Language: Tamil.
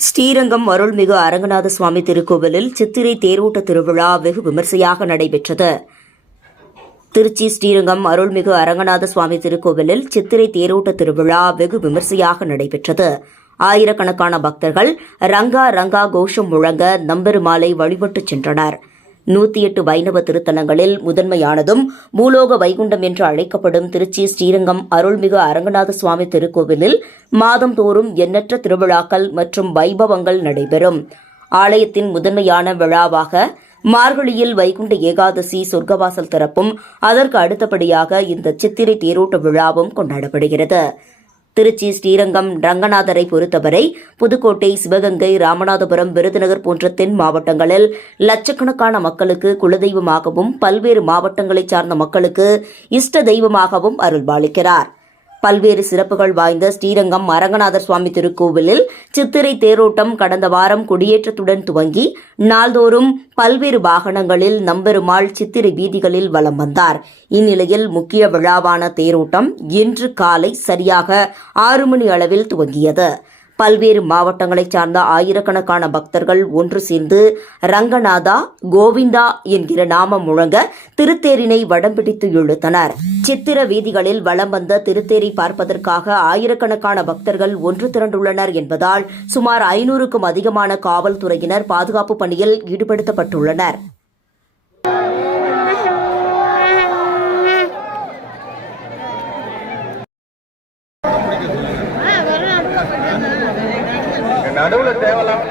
ஸ்ரீரங்கம் அருள்மிகு அரங்கநாத சுவாமி திருக்கோவிலில் சித்திரை தேரோட்ட திருவிழா வெகு விமர்சையாக நடைபெற்றது. திருச்சி ஸ்ரீரங்கம் அருள்மிகு அரங்கநாத சுவாமி திருக்கோவிலில் சித்திரை தேரோட்ட திருவிழா வெகு விமர்சையாக நடைபெற்றது. ஆயிரக்கணக்கான பக்தர்கள் ரங்கா ரங்கா கோஷம் முழங்க நம்பெருமாலை வழிபட்டுச் சென்றனர். நூத்தி எட்டு வைணவ திருத்தலங்களில் முதன்மையானதும் பூலோக வைகுண்டம் என்று அழைக்கப்படும் திருச்சி ஸ்ரீரங்கம் அருள்மிகு அரங்கநாத சுவாமி திருக்கோவிலில் மாதந்தோறும் எண்ணற்ற திருவிழாக்கள் மற்றும் வைபவங்கள் நடைபெறும். ஆலயத்தின் முதன்மையான விழாவாக மார்கழியில் வைகுண்ட ஏகாதசி சொர்க்கவாசல் திறப்பும் அதற்கு அடுத்தபடியாக இந்த சித்திரை தேரோட்ட விழாவும் கொண்டாடப்படுகிறது. திருச்சி ஸ்ரீரங்கம் ரங்கநாதரை பொறுத்தவரை புதுக்கோட்டை சிவகங்கை ராமநாதபுரம் விருதுநகர் போன்ற தென் மாவட்டங்களில் லட்சக்கணக்கான மக்களுக்கு குலதெய்வமாகவும் பல்வேறு மாவட்டங்களைச் சார்ந்த மக்களுக்கு இஷ்ட தெய்வமாகவும் அருள்பாலிக்கிறார். பல்வேறு சிறப்புகள் வாய்ந்த ஸ்ரீரங்கம் அரங்கநாதர் சுவாமி திருக்கோவிலில் சித்திரை தேரோட்டம் கடந்த வாரம் கொடியேற்றத்துடன் துவங்கி நாள்தோறும் பல்வேறு வாகனங்களில் நம்பெருமாள் சித்திரை வீதிகளில் வலம் வந்தார். இந்நிலையில் முக்கிய விழாவான தேரோட்டம் இன்று காலை சரியாக ஆறு மணி அளவில் துவங்கியது. பல்வேறு மாவட்டங்களைச் சார்ந்த ஆயிரக்கணக்கான பக்தர்கள் ஒன்று சேர்ந்து ரங்கநாதா கோவிந்தா என்கிற நாமம் முழங்க திருத்தேரினை வடம் பிடித்து இழுத்தனர். சித்திர வீதிகளில் வலம் வந்த திருத்தேரை பார்ப்பதற்காக ஆயிரக்கணக்கான பக்தர்கள் ஒன்று திரண்டுள்ளனர் என்பதால் சுமார் ஐநூறுக்கும் அதிகமான காவல்துறையினர் பாதுகாப்பு பணியில் ஈடுபடுத்தப்பட்டுள்ளனர். நடுவுல தேவலாம்.